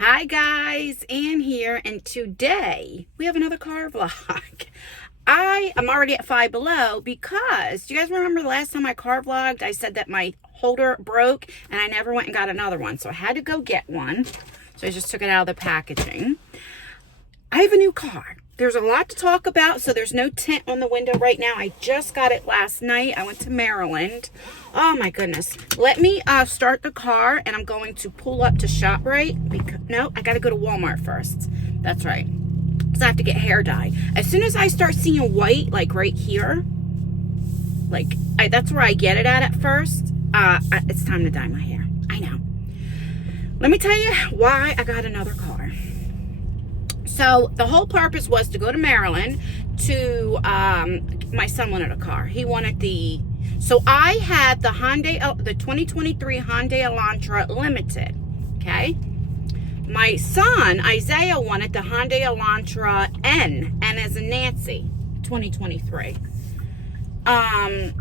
Hi guys, Ann here, and today we have another car vlog. I am already at Five Below because, do you guys remember the last time I car vlogged, I said that my holder broke and I never went and got another one. So I had to go get one. So I just took it out of the packaging. I have a new car. There's a lot to talk about, so there's no tint on the window right now. I just got it last night. I went to Maryland. Oh my goodness. Let me start the car, and I'm going to pull up to ShopRite. No, I got to go to Walmart first. That's right. Because I have to get hair dye. As soon as I start seeing white, like right here, that's where I get it at first. It's time to dye my hair. I know. Let me tell you why I got another car. So the whole purpose was to go to Maryland to, my son wanted a car. He wanted so I had the 2023 Hyundai Elantra Limited, okay? My son, Isaiah, wanted the Hyundai Elantra N as in Nancy, 2023. I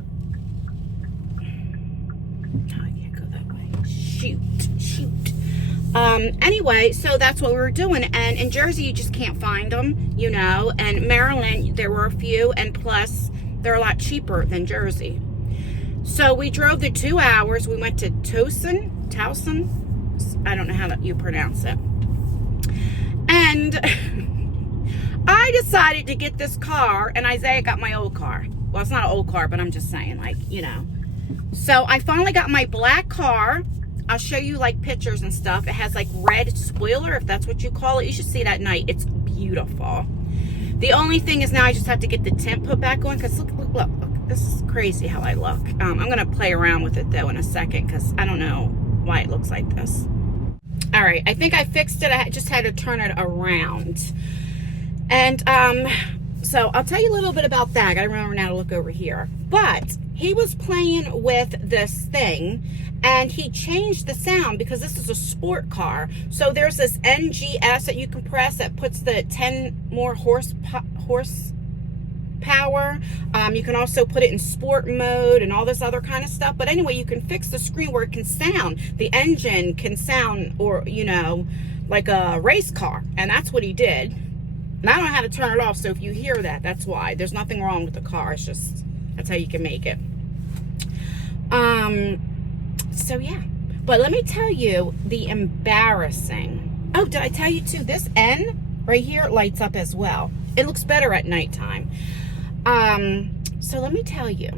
can't go that way. Shoot. Anyway, so that's what we were doing. And in Jersey, you just can't find them, you know. And Maryland, there were a few. And plus, they're a lot cheaper than Jersey. So we drove the 2 hours. We went to Towson. I don't know how you pronounce it. And I decided to get this car. And Isaiah got my old car. Well, it's not an old car, but I'm just saying, like, you know. So I finally got my black car. I'll show you like pictures and stuff. It has like red spoiler, if that's what you call it. You should see it at night. It's beautiful. The only thing is now I just have to get the tint put back on because look, this is crazy how I look. I'm going to play around with it though in a second because I don't know why it looks like this. All right, I think I fixed it. I just had to turn it around. And so I'll tell you a little bit about that. I got to remember now to look over here. But he was playing with this thing and he changed the sound because this is a sport car. So there's this NGS that you can press that puts the 10 more horsepower. You can also put it in sport mode and all this other kind of stuff. But anyway, you can fix the screen where it can sound. The engine can sound, or, you know, like a race car. And that's what he did. And I don't know how to turn it off. So if you hear that, that's why. There's nothing wrong with the car. It's just, that's how you can make it. So yeah, but let me tell you the embarrassing. Oh, did I tell you too? This N right here lights up as well. It looks better at nighttime. So let me tell you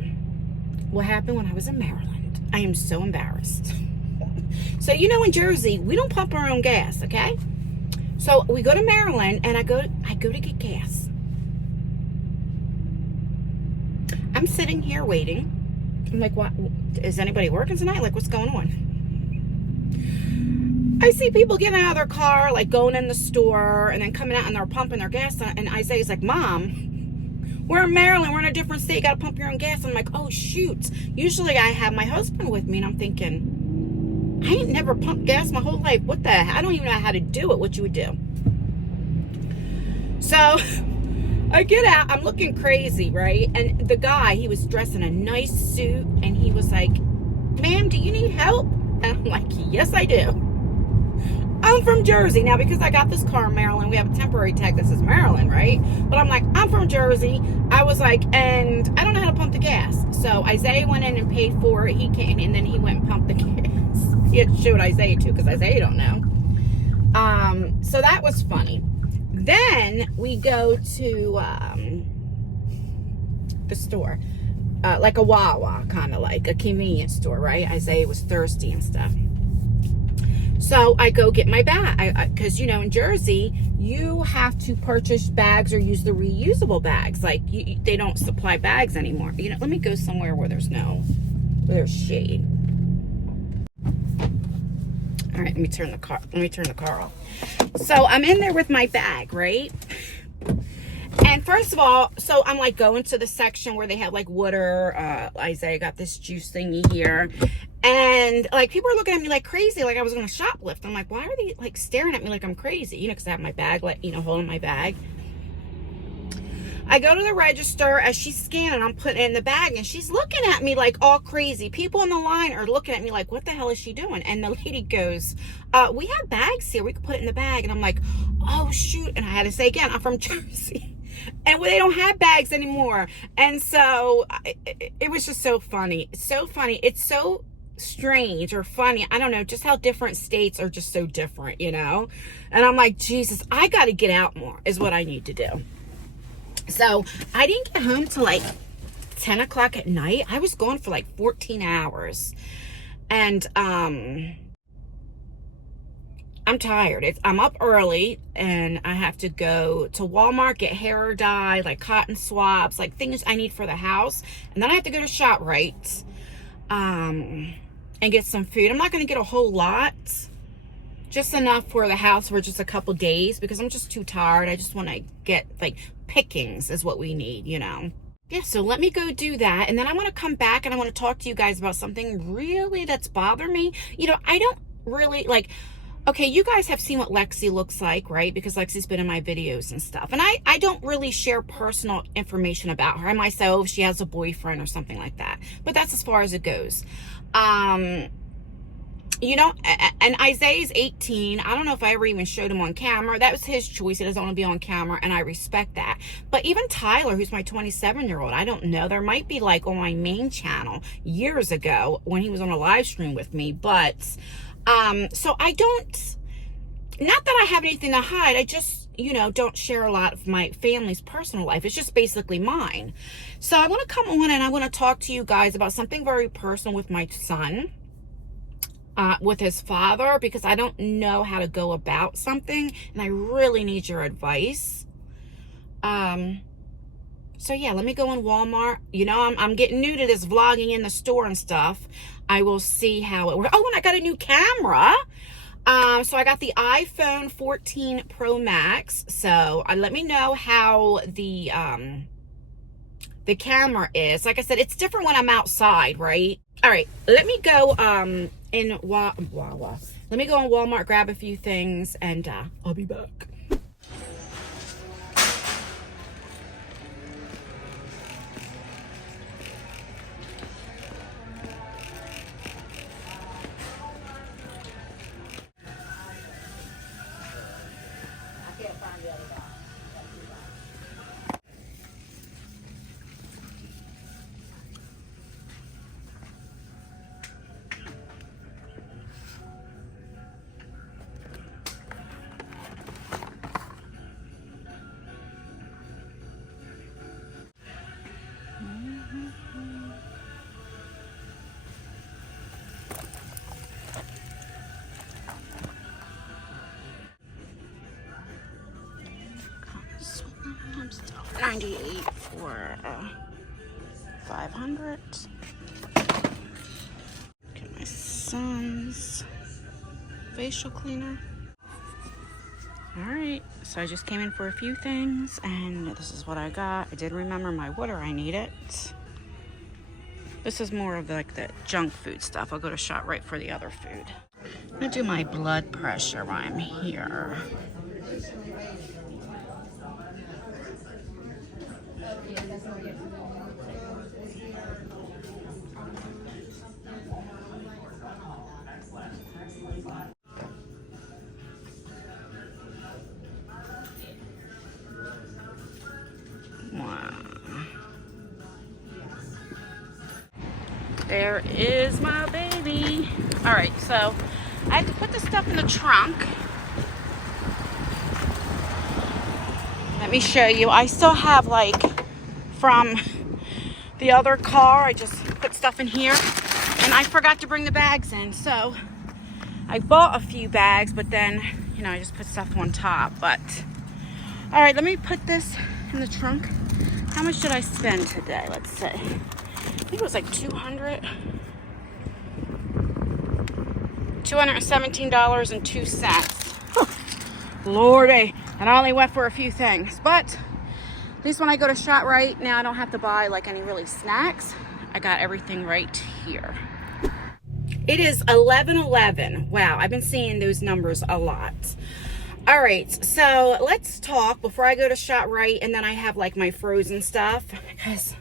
what happened when I was in Maryland. I am so embarrassed. So, you know, in Jersey, we don't pump our own gas, okay? So we go to Maryland and I go to get gas. I'm sitting here waiting. I'm like, what? Is anybody working tonight? Like, what's going on? I see people getting out of their car, like going in the store and then coming out and they're pumping their gas. And Isaiah's like, Mom, we're in Maryland. We're in a different state. You got to pump your own gas. I'm like, oh, shoot. Usually I have my husband with me and I'm thinking, I ain't never pumped gas my whole life. What the heck? I don't even know how to do it. What you would do. So I get out, I'm looking crazy, right? And the guy, he was dressed in a nice suit and he was like, ma'am, do you need help? And I'm like, yes, I do. I'm from Jersey. Now, because I got this car in Maryland, we have a temporary tag that says Maryland, right? But I'm like, I'm from Jersey. I was like, and I don't know how to pump the gas. So Isaiah went in and paid for it. He came and then he went and pumped the gas. He had to show it Isaiah too, because Isaiah don't know. So that was funny. Then we go to the store, like a Wawa, kind of like a convenience store, right? Isaiah was thirsty and stuff. So I go get my bag, because, you know, in Jersey, you have to purchase bags or use the reusable bags. Like, they don't supply bags anymore. You know, let me go somewhere where there's shade. All right, let me turn the car off. So I'm in there with my bag, right? And first of all, so I'm like going to the section where they have like water. Isaiah got this juice thingy here. And like people are looking at me like crazy, like I was going to shoplift. I'm like, why are they like staring at me like I'm crazy? You know, because I have my bag, like, you know, holding my bag. I go to the register. As she's scanning, I'm putting it in the bag, and she's looking at me like all crazy. People in the line are looking at me like, what the hell is she doing? And the lady goes, we have bags here. We can put it in the bag. And I'm like, oh, shoot. And I had to say again, I'm from Jersey. And they don't have bags anymore. And so it was just so funny. So funny. It's so strange or funny. I don't know, just how different states are just so different, you know? And I'm like, Jesus, I got to get out more is what I need to do. So I didn't get home till like 10 o'clock at night. I was gone for like 14 hours. And I'm tired. I'm up early, and I have to go to Walmart, get hair dye, like cotton swabs, like things I need for the house. And then I have to go to ShopRite and get some food. I'm not going to get a whole lot, just enough for the house for just a couple days, because I'm just too tired. I just want to get like pickings is what we need, you know. Yeah, so let me go do that, and then I want to come back and I want to talk to you guys about something really that's bothering me. You know, I don't really like, okay, you guys have seen what Lexi looks like, right? Because Lexi's been in my videos and stuff. And I don't really share personal information about her. I might say, oh, she has a boyfriend or something like that. But that's as far as it goes. You know, and Isaiah's 18. I don't know if I ever even showed him on camera. That was his choice. He doesn't want to be on camera, and I respect that. But even Tyler, who's my 27-year-old, I don't know. There might be like on my main channel years ago when he was on a live stream with me. But so I don't, not that I have anything to hide. I just, you know, don't share a lot of my family's personal life. It's just basically mine. So I want to come on and I want to talk to you guys about something very personal with my son. With his father, because I don't know how to go about something, and I really need your advice. So yeah, let me go in Walmart. You know, I'm getting new to this vlogging in the store and stuff. I will see how it works. Oh, and I got a new camera. So I got the iPhone 14 Pro Max. So let me know how the camera is. Like I said, it's different when I'm outside, right? All right, let me go in Wawa. Let me go in Walmart, grab a few things, and I'll be back. $98 for 500. Get my son's facial cleaner. All right, so I just came in for a few things, and this is what I got. I did remember my water. I need it. This is more of like the junk food stuff. I'll go to ShopRite for the other food. I'm gonna do my blood pressure while I'm here. Wow. There is my baby. All right, so I have to put this stuff in the trunk. Let me show you. I still have like from the other car, I just put stuff in here, and I forgot to bring the bags in. So I bought a few bags, but then, you know, I just put stuff on top. But all right, let me put this in the trunk. How much did I spend today? Let's see. I think it was like $217.02. Lordy, and I only went for a few things, but at least when I go to ShopRite now, I don't have to buy like any really snacks. I got everything right here. It is 11:11. Wow, I've been seeing those numbers a lot. All right, so let's talk before I go to ShopRite, and then I have like my frozen stuff, because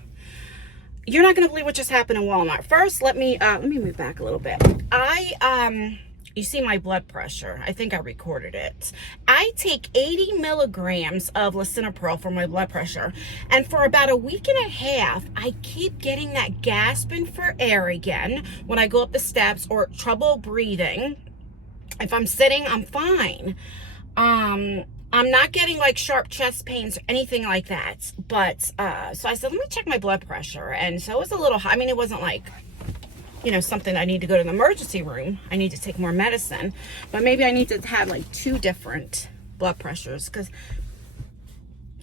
you're not gonna believe what just happened in Walmart. First, let me move back a little bit. You see my blood pressure. I think I recorded it. I take 80 milligrams of lisinopril for my blood pressure. And for about a week and a half, I keep getting that gasping for air again when I go up the steps, or trouble breathing. If I'm sitting, I'm fine. I'm not getting like sharp chest pains or anything like that. But, so I said, let me check my blood pressure. And so it was a little high. I mean, it wasn't like, you know, something I need to go to the emergency room. I need to take more medicine, but maybe I need to have like 2 different blood pressures, because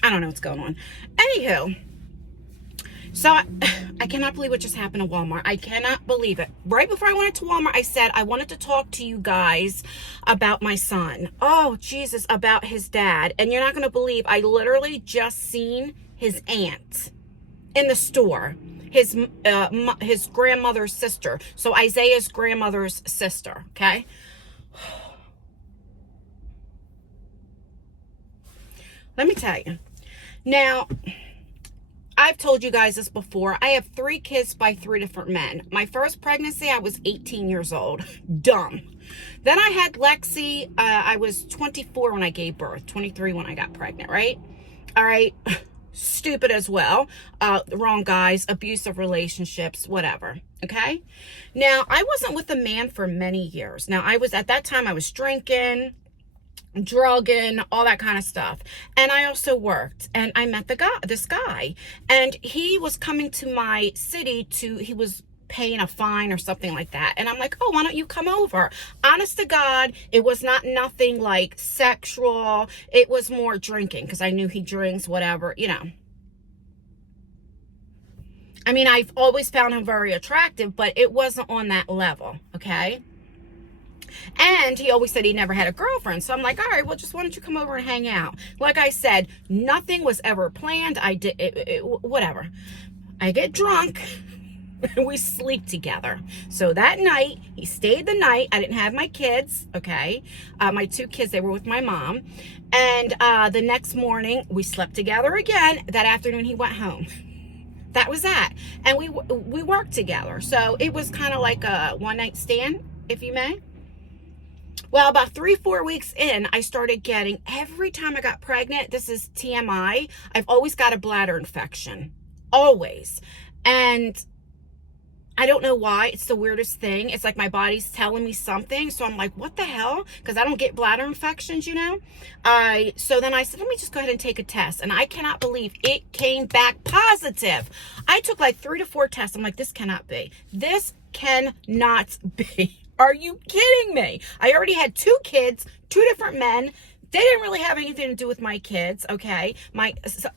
I don't know what's going on. Anywho, so I cannot believe what just happened at Walmart. I cannot believe it. Right before I went to Walmart, I said I wanted to talk to you guys about my son. Oh, Jesus, about his dad. And you're not going to believe, I literally just seen his aunt in the store. His grandmother's sister. So Isaiah's grandmother's sister, okay? Let me tell you. Now, I've told you guys this before. I have 3 kids by 3 different men. My first pregnancy, I was 18 years old. Dumb. Then I had Lexi. I was 24 when I gave birth. 23 when I got pregnant, right? All right. Stupid as well. Wrong guys, abusive relationships, whatever. Okay. Now, I wasn't with a man for many years. Now, at that time, I was drinking, drugging, all that kind of stuff. And I also worked, and I met this guy, and he was coming to my city he was paying a fine or something like that. And I'm like, oh, why don't you come over? Honest to God, it was nothing like sexual. It was more drinking, because I knew he drinks, whatever, you know. I mean, I've always found him very attractive, but it wasn't on that level, okay? And he always said he never had a girlfriend. So I'm like, all right, well, just why don't you come over and hang out? Like I said, nothing was ever planned. Whatever. I get drunk. We sleep together. So that night, he stayed the night. I didn't have my kids, okay? My 2 kids, they were with my mom. And the next morning, we slept together again. That afternoon, he went home. That was that. And we worked together. So it was kind of like a one-night stand, if you may. Well, about 3-4 weeks in, I started getting, every time I got pregnant, this is TMI, I've always got a bladder infection. Always. And I don't know why. It's the weirdest thing. It's like my body's telling me something. So I'm like, what the hell? Because I don't get bladder infections, you know? So then I said, let me just go ahead and take a test. And I cannot believe it came back positive. I took like 3 to 4 tests. I'm like, this cannot be. This cannot be. Are you kidding me? I already had 2 kids, 2 different men. They didn't really have anything to do with my kids, okay?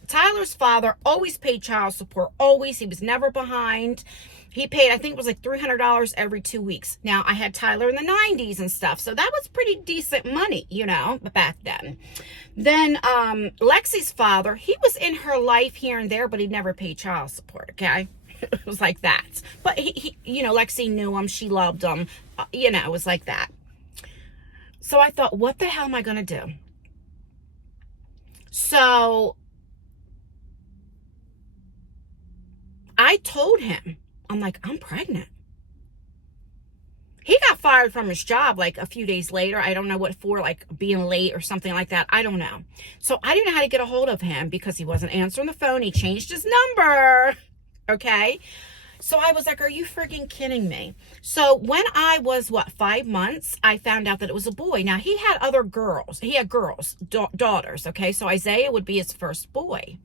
Tyler's father always paid child support, always. He was never behind. He paid, I think it was like $300 every 2 weeks. Now, I had Tyler in the 90s and stuff, so that was pretty decent money, you know, back then. Then Lexi's father, he was in her life here and there, but he never paid child support, okay? It was like that. But he you know, Lexi knew him. She loved him. You know, it was like that. So I thought, what the hell am I going to do? So I told him, I'm like, I'm pregnant. He got fired from his job like a few days later. I don't know what for, like being late or something like that. I don't know. So I didn't know how to get a hold of him because he wasn't answering the phone. He changed his number. Okay. So I was like, are you freaking kidding me? So when I was, 5 months, I found out that it was a boy. Now, he had other girls. He had girls, daughters, okay? So Isaiah would be his first boy.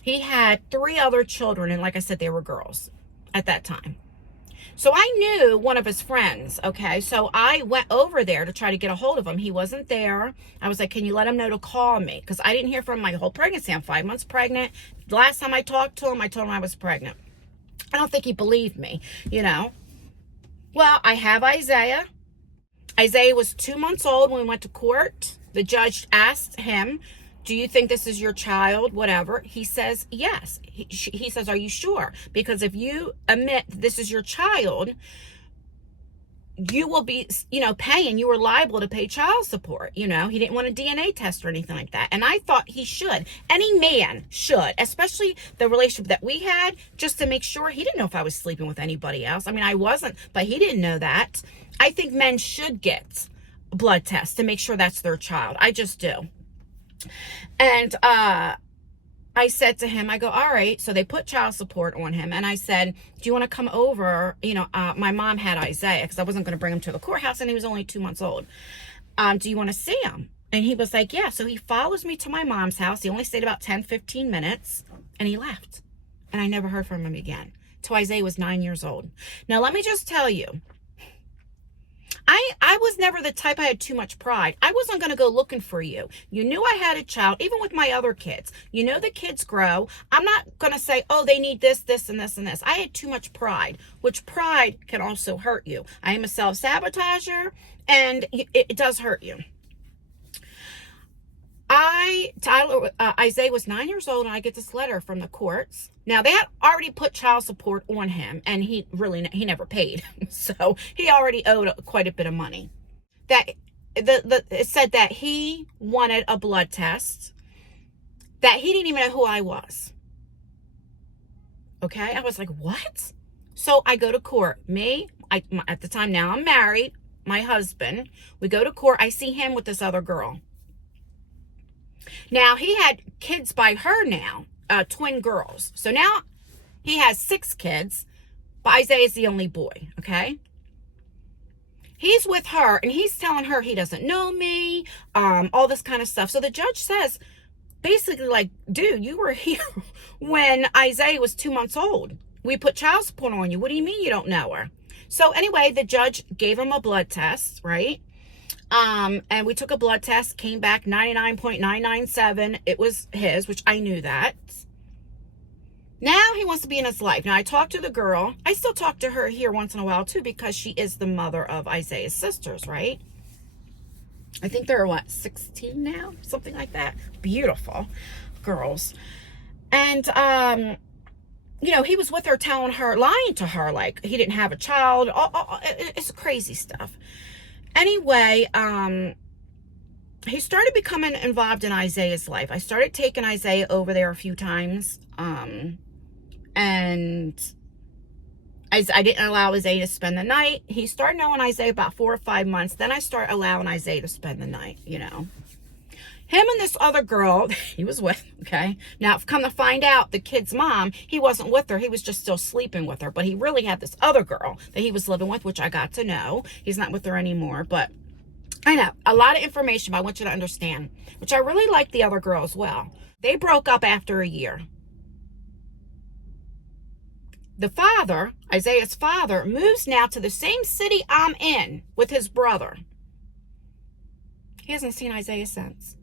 He had 3 other children, and like I said, they were girls at that time. So I knew one of his friends, okay? So I went over there to try to get a hold of him. He wasn't there. I was like, can you let him know to call me? Because I didn't hear from him my whole pregnancy. I'm 5 months pregnant. The last time I talked to him, I told him I was pregnant. I don't think he believed me, you know? Well, I have Isaiah. Isaiah was 2 months old when we went to court. The judge asked him, do you think this is your child? Whatever. He says, yes. He says, are you sure? Because if you admit this is your child, you will be, paying, you were liable to pay child support. He didn't want a DNA test or anything like that. And I thought he should. Any man should, especially the relationship that we had, just to make sure. He didn't know if I was sleeping with anybody else. I mean, I wasn't, but he didn't know that. I think men should get blood tests to make sure that's their child. I just do. And I said to him, I go, all right. So they put child support on him. And I said, do you want to come over? My mom had Isaiah because I wasn't going to bring him to the courthouse and he was only 2 months old. Do you want to see him? And he was like, yeah. So he follows me to my mom's house. He only stayed about 10, 15 minutes and he left. And I never heard from him again till Isaiah was 9 years old. Now, let me just tell you, I was never the type. I had too much pride. I wasn't going to go looking for you. You knew I had a child, even with my other kids. The kids grow. I'm not going to say, oh, they need this, this, and this, and this. I had too much pride, which pride can also hurt you. I am a self-sabotager, and it does hurt you. Isaiah was 9 years old, and I get this letter from the courts. Now, they had already put child support on him, and he never paid. So he already owed quite a bit of money. It said that he wanted a blood test, that he didn't even know who I was. Okay? I was like, what? So I go to court. At the time, now I'm married, my husband. We go to court. I see him with this other girl. Now, he had kids by her now, twin girls. So now he has 6 kids, but Isaiah's the only boy, okay? He's with her, and he's telling her he doesn't know me, all this kind of stuff. So the judge says, basically like, dude, you were here when Isaiah was 2 months old. We put child support on you. What do you mean you don't know her? So anyway, the judge gave him a blood test, right? And we took a blood test, came back 99.997. It was his, which I knew that. Now he wants to be in his life. Now I talked to the girl. I still talk to her here once in a while too, because she is the mother of Isaiah's sisters, right? I think they're 16 now? Something like that. Beautiful girls. And, he was with her, telling her, lying to her, like he didn't have a child. It's crazy stuff. Anyway, he started becoming involved in Isaiah's life. I started taking Isaiah over there a few times. And I didn't allow Isaiah to spend the night. He started knowing Isaiah about 4 or 5 months. Then I started allowing Isaiah to spend the night, Him and this other girl he was with, okay? Now, come to find out, the kid's mom, he wasn't with her. He was just still sleeping with her. But he really had this other girl that he was living with, which I got to know. He's not with her anymore. But I know a lot of information, but I want you to understand, which I really like the other girl as well. They broke up after a year. The father, Isaiah's father, moves now to the same city I'm in with his brother. He hasn't seen Isaiah since.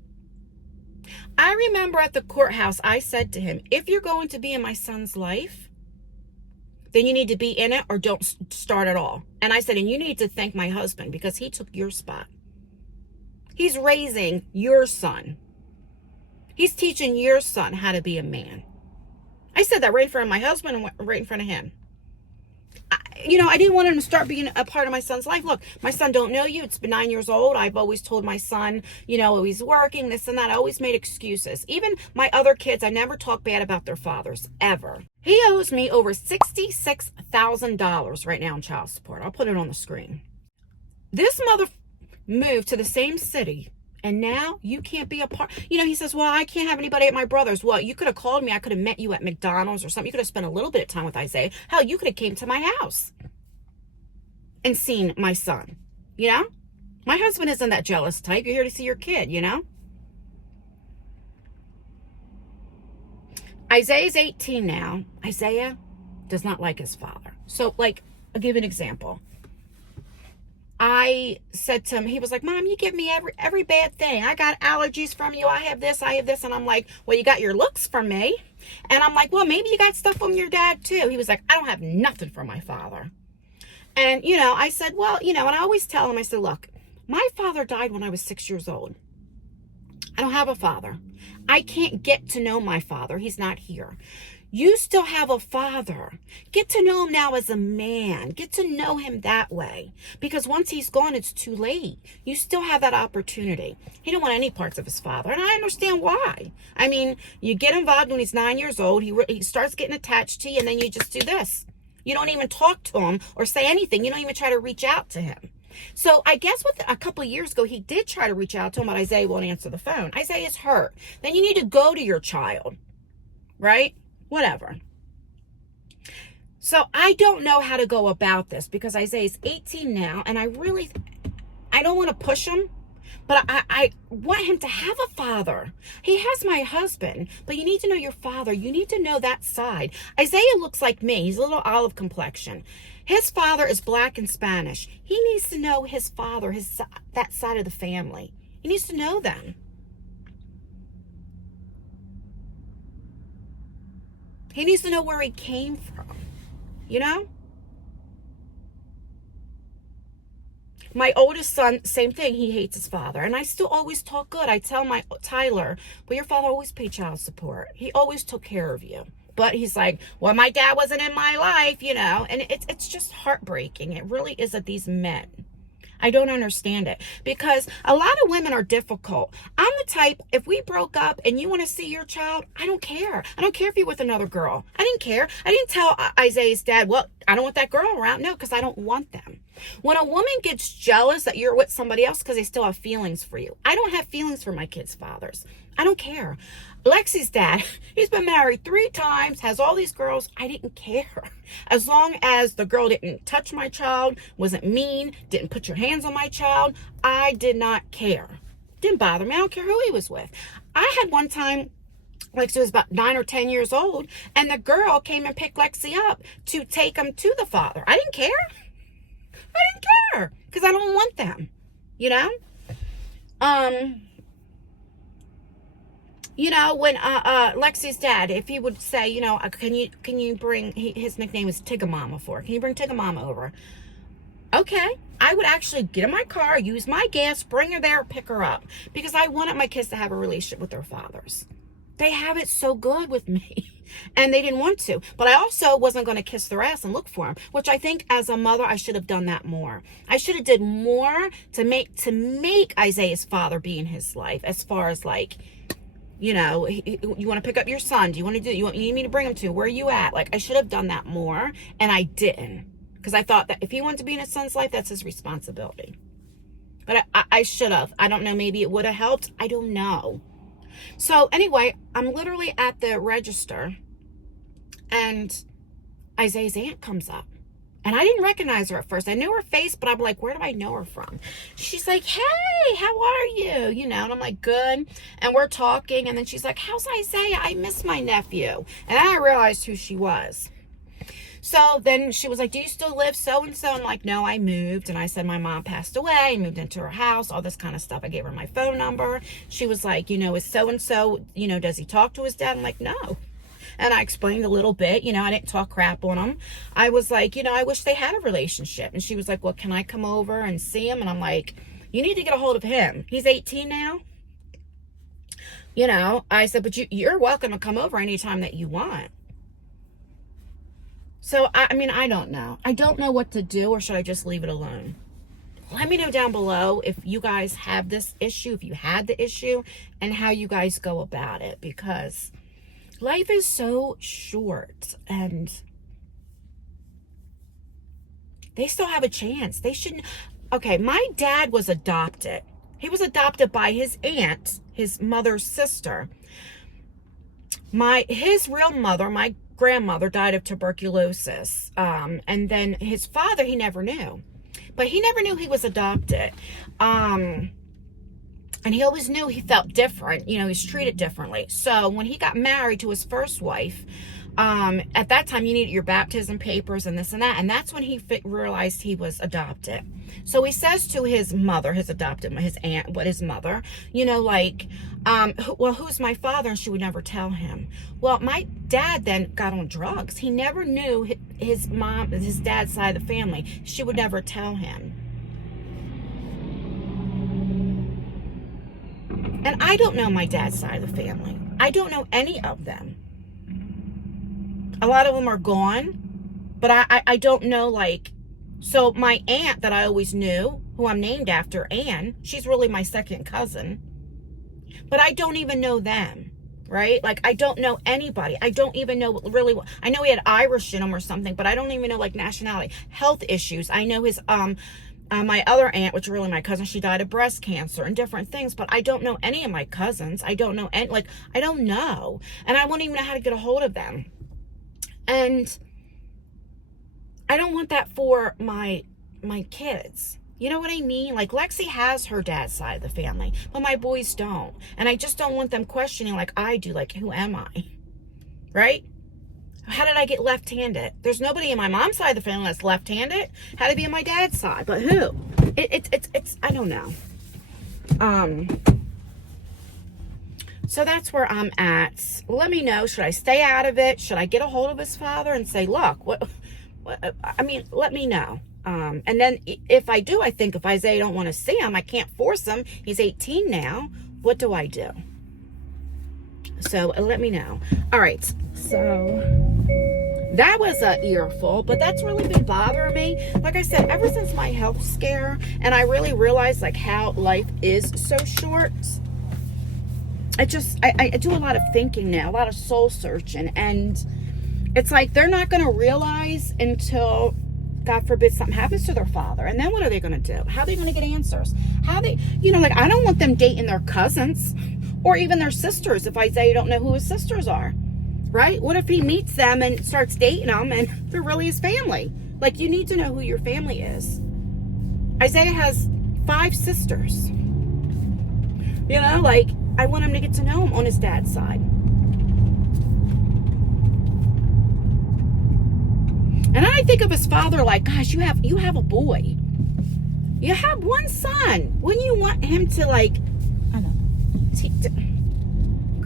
I remember at the courthouse, I said to him, if you're going to be in my son's life, then you need to be in it or don't start at all. And I said, and you need to thank my husband because he took your spot. He's raising your son. He's teaching your son how to be a man. I said that right in front of my husband and right in front of him. I didn't want him to start being a part of my son's life. Look, my son don't know you. It's been 9 years old. I've always told my son, he's working, this and that. I always made excuses. Even my other kids, I never talk bad about their fathers, ever. He owes me over $66,000 right now in child support. I'll put it on the screen. This mother moved to the same city, and now you can't be a part. He says, well, I can't have anybody at my brother's. Well, you could have called me. I could have met you at McDonald's or something. You could have spent a little bit of time with Isaiah. Hell, you could have came to my house and seen my son. My husband isn't that jealous type. You're here to see your kid, Isaiah's 18 now. Isaiah does not like his father. So, I'll give you an example. I said to him, he was like, Mom, you give me every bad thing. I got allergies from you. I have this. And I'm like, well, you got your looks from me. And I'm like, well, maybe you got stuff from your dad too. He was like, I don't have nothing from my father. And, I said, well, and I always tell him, I said, look, my father died when I was 6 years old. I don't have a father. I can't get to know my father. He's not here. You still have a father. Get to know him now as a man. Get to know him that way. Because once he's gone, it's too late. You still have that opportunity. He didn't want any parts of his father, and I understand why. I mean, you get involved when he's 9 years old. He starts getting attached to you, and then you just do this. You don't even talk to him or say anything. You don't even try to reach out to him. So I guess a couple of years ago, he did try to reach out to him, but Isaiah won't answer the phone. Isaiah's hurt. Then you need to go to your child, right? Whatever. So I don't know how to go about this because Isaiah's 18 now, and I don't want to push him, but I want him to have a father. He has my husband, but you need to know your father. You need to know that side. Isaiah looks like me. He's a little olive complexion. His father is black and Spanish. He needs to know his father, that side of the family. He needs to know them. He needs to know where he came from, you know? My oldest son, same thing. He hates his father. And I still always talk good. I tell my Tyler, but your father always paid child support. He always took care of you. But he's like, well, my dad wasn't in my life, you know? And it's just heartbreaking. It really is that these men. I don't understand it because a lot of women are difficult. I'm the type, if we broke up and you want to see your child, I don't care. I don't care if you're with another girl. I didn't care. I didn't tell Isaiah's dad, well, I don't want that girl around. No, because I don't want them. When a woman gets jealous that you're with somebody else because they still have feelings for you. I don't have feelings for my kids' fathers. I don't care. Lexi's dad, he's been married 3 times, has all these girls. I didn't care. As long as the girl didn't touch my child, wasn't mean, didn't put your hands on my child, I did not care. Didn't bother me. I don't care who he was with. I had one time, Lexi was about 9 or 10 years old, and the girl came and picked Lexi up to take him to the father. I didn't care. I didn't care because I don't want them, you know? You know, when Lexi's dad, if he would say, you know, can you bring, his nickname is Tigamama for, can you bring Tigamama over? Okay. I would actually get in my car, use my gas, bring her there, pick her up. Because I wanted my kids to have a relationship with their fathers. They have it so good with me. And they didn't want to. But I also wasn't going to kiss their ass and look for them. Which I think as a mother, I should have done that more. I should have did more to make Isaiah's father be in his life. As far as like, you know, you want to pick up your son. Do you want to do, you need me to bring him to? Where are you at? Like, I should have done that more. And I didn't. Because I thought that if he wanted to be in his son's life, that's his responsibility. But I should have. I don't know. Maybe it would have helped. I don't know. So anyway, I'm literally at the register. And Isaiah's aunt comes up. And I didn't recognize her at first. I knew her face, but I'm like, where do I know her from? She's like, hey, how are you? You know, and I'm like, good. And we're talking. And then she's like, how's Isaiah? I miss my nephew. And then I realized who she was. So then she was like, do you still live so-and-so? I'm like, no, I moved. And I said, my mom passed away, moved into her house, all this kind of stuff. I gave her my phone number. She was like, you know, is so-and-so, you know, does he talk to his dad? I'm like, no. And I explained a little bit, you know, I didn't talk crap on him. I was like, you know, I wish they had a relationship. And she was like, well, can I come over and see him? And I'm like, you need to get a hold of him. He's 18 now. You know, I said, but you're welcome to come over anytime that you want. So, I mean, I don't know. I don't know what to do, or should I just leave it alone? Let me know down below if you guys have this issue, if you had the issue, and how you guys go about it. Because life is so short, and they still have a chance. They shouldn't. Okay, my dad was adopted. He was adopted by his aunt, his mother's sister. His real mother, my grandmother, died of tuberculosis. And then his father, he never knew. But he never knew he was adopted. And he always knew he felt different. You know, he was treated differently. So when he got married to his first wife, at that time you needed your baptism papers and this and that. And that's when he realized he was adopted. So he says to his mother, his aunt, his mother, you know, like, well, who's my father? And she would never tell him. Well, my dad then got on drugs. He never knew his dad's side of the family. She would never tell him. And I don't know my dad's side of the family. I don't know any of them. A lot of them are gone, but I don't know, like, so my aunt that I always knew, who I'm named after, Anne, she's really my second cousin, but I don't even know them, right? Like, I don't know anybody. I don't even know really what, I know he had Irish in him or something, but I don't even know, like, nationality. Health issues. I know his, my other aunt, which is really my cousin, she died of breast cancer and different things, but I don't know any of my cousins. I don't know any, like, I don't know. And I wouldn't even know how to get a hold of them. And I don't want that for my kids. You know what I mean? Like, Lexi has her dad's side of the family, but my boys don't. And I just don't want them questioning like I do, like, who am I? Right? How did I get left-handed? There's nobody in my mom's side of the family that's left-handed. How to be on my dad's side, but who? It's I don't know. So that's where I'm at. Let me know. Should I stay out of it? Should I get a hold of his father and say, look, what I mean, let me know. And then if I do, I think if Isaiah don't want to see him, I can't force him. He's 18 now. What do I do? So let me know. All right. So that was a earful, but that's really been bothering me. Like I said, ever since my health scare, and I really realized like how life is so short. I do a lot of thinking now, a lot of soul searching, and it's like they're not going to realize until, God forbid, something happens to their father. And then what are they going to do? How are they going to get answers? How they, you know, like, I don't want them dating their cousins or even their sisters if Isaiah don't know who his sisters are, right? What if he meets them and starts dating them and they're really his family? Like, you need to know who your family is. Isaiah has 5 sisters. You know, like, I want him to get to know him on his dad's side. And then I think of his father like, gosh, you have a boy. You have one son. Wouldn't you want him to, like, I don't know.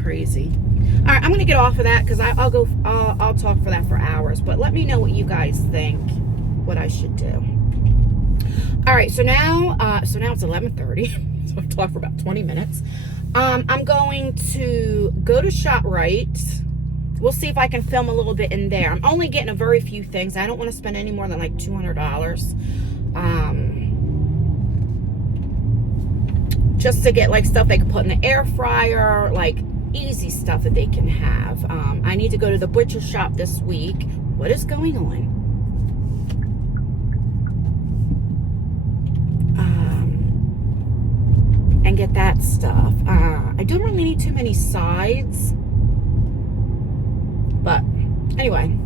Crazy. All right, I'm going to get off of that because I'll talk for that for hours. But let me know what you guys think, what I should do. All right, so now it's 11:30. So I've talked for about 20 minutes. I'm going to go to ShopRite. We'll see if I can film a little bit in there. I'm only getting a very few things. I don't want to spend any more than like $200. Just to get like stuff they can put in the air fryer, like easy stuff that they can have. I need to go to the butcher shop this week. What is going on? And get that stuff. I don't really need too many sides. But anyway.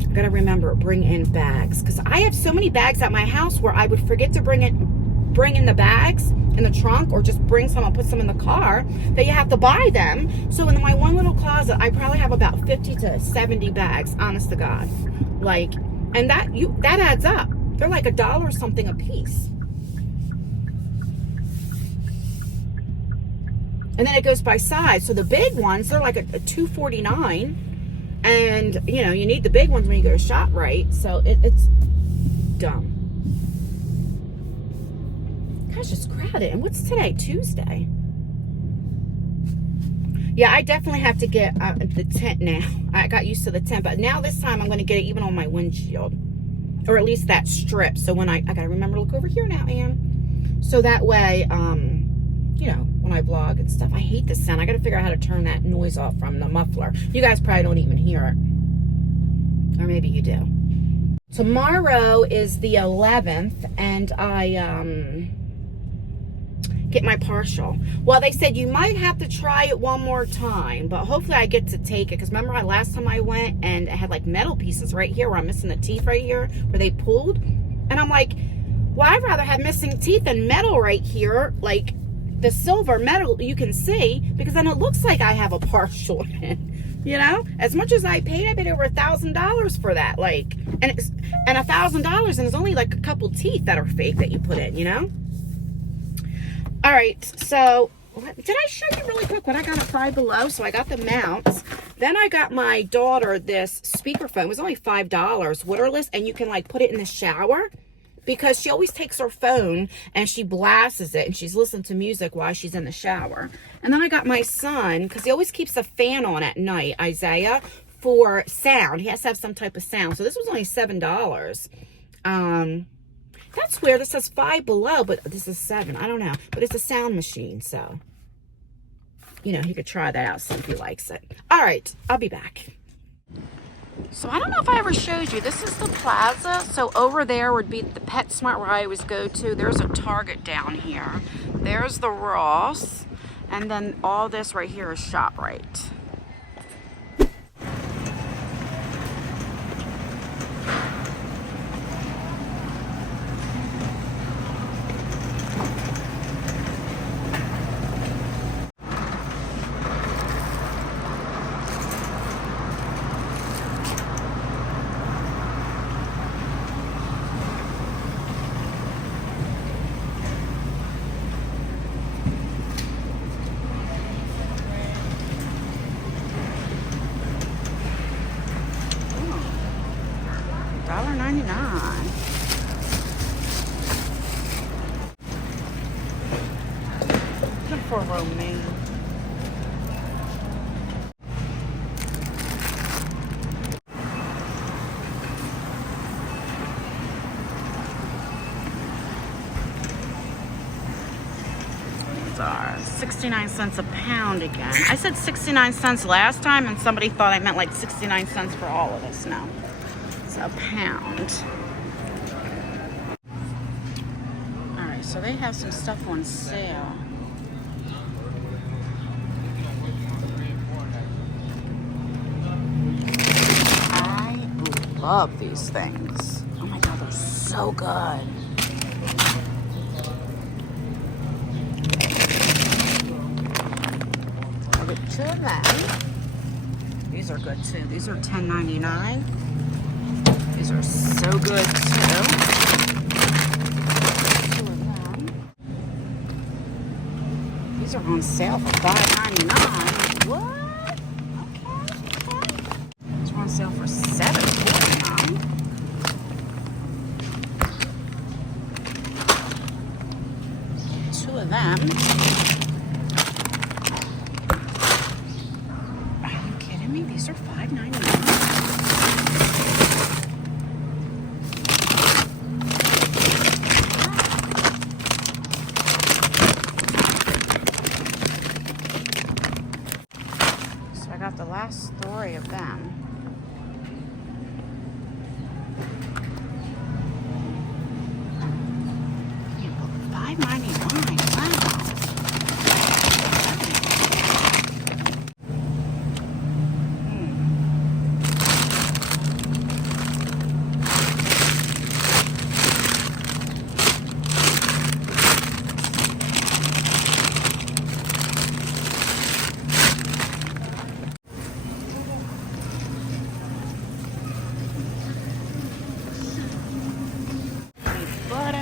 I gotta remember, bring in bags. Because I have so many bags at my house where I would forget to bring in the bags in the trunk, or just bring some and put some in the car, that you have to buy them. So in my one little closet, I probably have about 50 to 70 bags, honest to God. Like, and that adds up. They're like $1 something a piece. And then it goes by size. So the big ones, they're like a $2.49. And, you know, you need the big ones when you go to ShopRite. So it's dumb. Gosh, it's crowded. And what's today? Tuesday. Yeah, I definitely have to get the tent now. I got used to the tent, but now this time I'm going to get it even on my windshield. Or at least that strip. So when I got to remember to look over here now, Ann. So that way, you know, when I vlog and stuff. I hate the sound. I got to figure out how to turn that noise off from the muffler. You guys probably don't even hear it. Or maybe you do. Tomorrow is the 11th, and I get my partial. Well, they said you might have to try it one more time, but hopefully I get to take it. Because remember last time I went and I had like metal pieces right here where I'm missing the teeth right here where they pulled. And I'm like, well, I'd rather have missing teeth than metal right here. Like the silver metal you can see, because then it looks like I have a partial in, you know? As much as I paid over $1,000 for that. Like, and $1,000, and it's only like a couple teeth that are fake that you put in, you know? All right, so did I show you really quick what I got at Five Below? So I got the mounts. Then I got my daughter this speakerphone. It was only $5, waterless, and you can like put it in the shower. because she always takes her phone and she blasts it and she's listening to music while she's in the shower. And then I got my son, because he always keeps a fan on at night, Isaiah, for sound. He has to have some type of sound. So this was only $7. That's weird. It says 5 below, but this is 7. I don't know. But it's a sound machine, so, you know, he could try that out, see if he likes it. All right, I'll be back. So I don't know if I ever showed you. This is the plaza. So over there would be the PetSmart where I always go to. There's a Target down here. There's the Ross. And then all this right here is ShopRite. $1.99. Good for romaine. These are 69 cents a pound again. I said 69 cents last time and somebody thought I meant like 69 cents for all of this. No. A pound. All right, so they have some stuff on sale. I love these things. Oh my God, they're so good. I'll get 2 of them. These are good too. These are $10.99. These are so good too. 2 of them. These are on sale for $5.99. What? Okay. These are on sale for $7.49. 2 of them. Are you kidding me? These are $5.99. The last 3 of them. $5.99. Wow.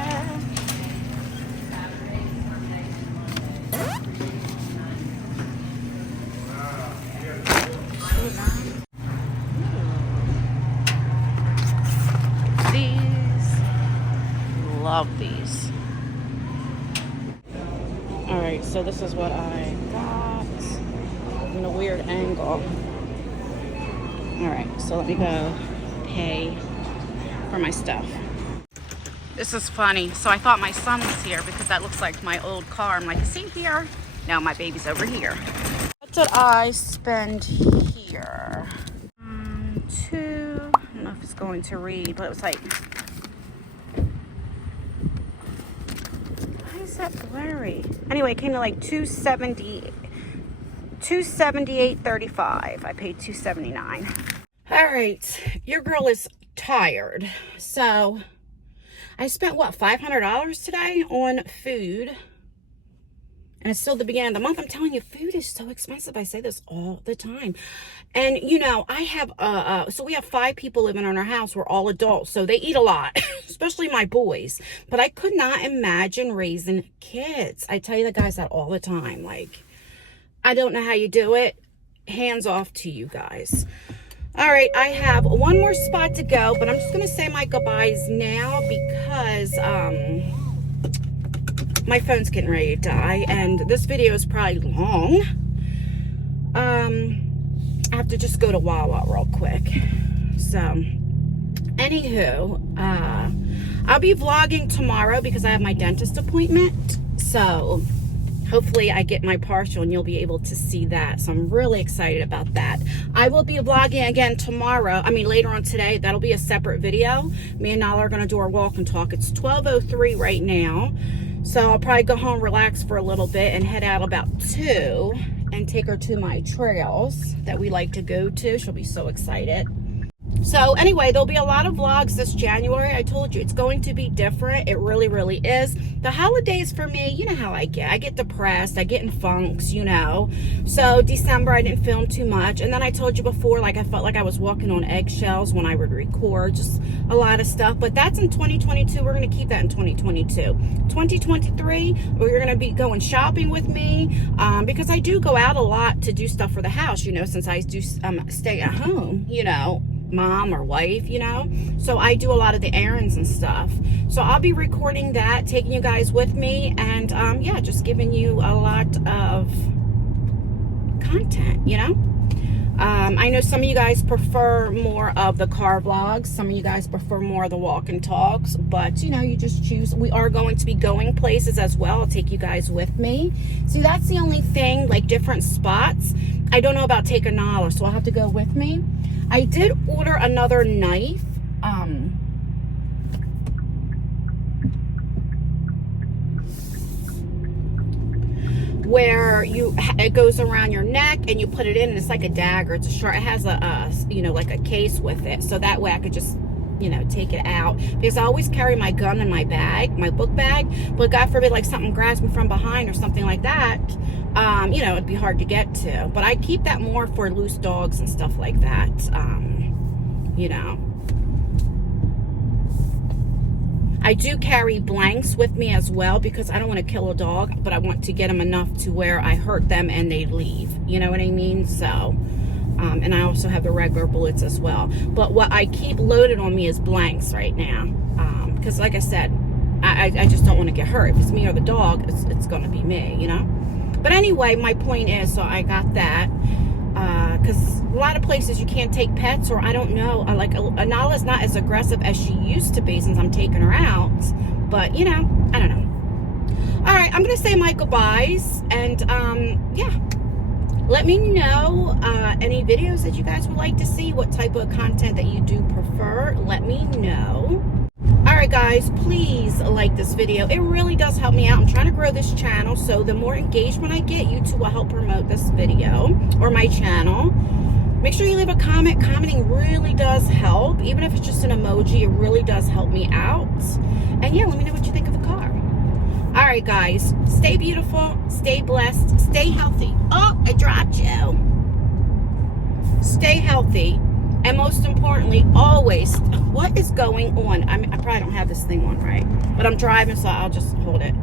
Love these. All right, so this is what I got in a weird angle. All right, so let me go pay for my stuff. This is funny. So I thought my son was here because that looks like my old car. I'm like, is he here? No, my baby's over here. What did I spend here? 2, I don't know if it's going to read, but it was like, why is that blurry? Anyway, it came to like $278.35. I paid $279. All right, your girl is tired. So I spent what, $500 today on food. And it's still the beginning of the month. I'm telling you, food is so expensive. I say this all the time. And, you know, I have, so we have 5 people living in our house. We're all adults. So they eat a lot, especially my boys. But I could not imagine raising kids. I tell you the guys that all the time. Like, I don't know how you do it. Hands off to you guys. All right, I have one more spot to go, but I'm just gonna say my goodbyes now because my phone's getting ready to die, and this video is probably long. I have to just go to Wawa real quick. So, anywho, I'll be vlogging tomorrow because I have my dentist appointment. So, hopefully I get my partial and you'll be able to see that. So I'm really excited about that. I will be vlogging again tomorrow. I mean, later on today. That'll be a separate video. Me and Nala are going to do our walk and talk. It's 12:03 right now. So I'll probably go home, relax for a little bit, and head out about 2 and take her to my trails that we like to go to. She'll be so excited. So anyway, there'll be a lot of vlogs this January. I told you it's going to be different. It really, really is. The holidays for me, you know how I get. I get depressed. I get in funks, you know. So December, I didn't film too much. And then I told you before, like I felt like I was walking on eggshells when I would record. Just a lot of stuff. But that's in 2022. We're going to keep that in 2022. 2023, we're going to be going shopping with me. Because I do go out a lot to do stuff for the house, you know, since I do stay at home, you know. Mom or wife, you know, so I do a lot of the errands and stuff. So I'll be recording that, taking you guys with me, and yeah, just giving you a lot of content, you know. I know some of you guys prefer more of the car vlogs, some of you guys prefer more of the walk and talks, but you know, you just choose. We are going to be going places as well. I'll take you guys with me. See, that's the only thing, like different spots. I don't know about taking Nala, so I'll have to go with me. I did order another knife. Where it goes around your neck and you put it in, and it's like a dagger. It's a sharp. It has a you know, like a case with it, so that way I could just, you know, take it out, because I always carry my gun in my bag, my book bag, but God forbid like something grabs me from behind or something like that, you know, it'd be hard to get to. But I keep that more for loose dogs and stuff like that, you know. I do carry blanks with me as well, because I don't want to kill a dog, but I want to get them enough to where I hurt them and they leave, you know what I mean? So and I also have the regular bullets as well, but what I keep loaded on me is blanks right now, because like I said, I just don't want to get hurt. If it's me or the dog, it's gonna be me, you know. But anyway, my point is, so I got that, because a lot of places you can't take pets, or I don't know, like Anala's not as aggressive as she used to be since I'm taking her out, but you know, I don't know. All right, I'm gonna say my goodbyes, and yeah, let me know any videos that you guys would like to see, what type of content that you do prefer. Let me know. All right, guys, please like this video. It really does help me out. I'm trying to grow this channel, so the more engagement I get, you two will help promote this video or my channel. Make sure you leave a comment. Commenting really does help. Even if it's just an emoji, it really does help me out. And yeah, let me know what you think of the car. All right, guys, stay beautiful, stay blessed, stay healthy. Oh, I dropped you. Stay healthy. And most importantly, always, what is going on? I mean, I probably don't have this thing on right, but I'm driving, so I'll just hold it.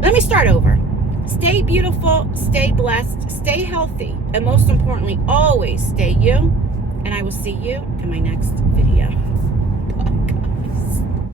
Let me start over. Stay beautiful, stay blessed, stay healthy, and most importantly, always stay you. And I will see you in my next video.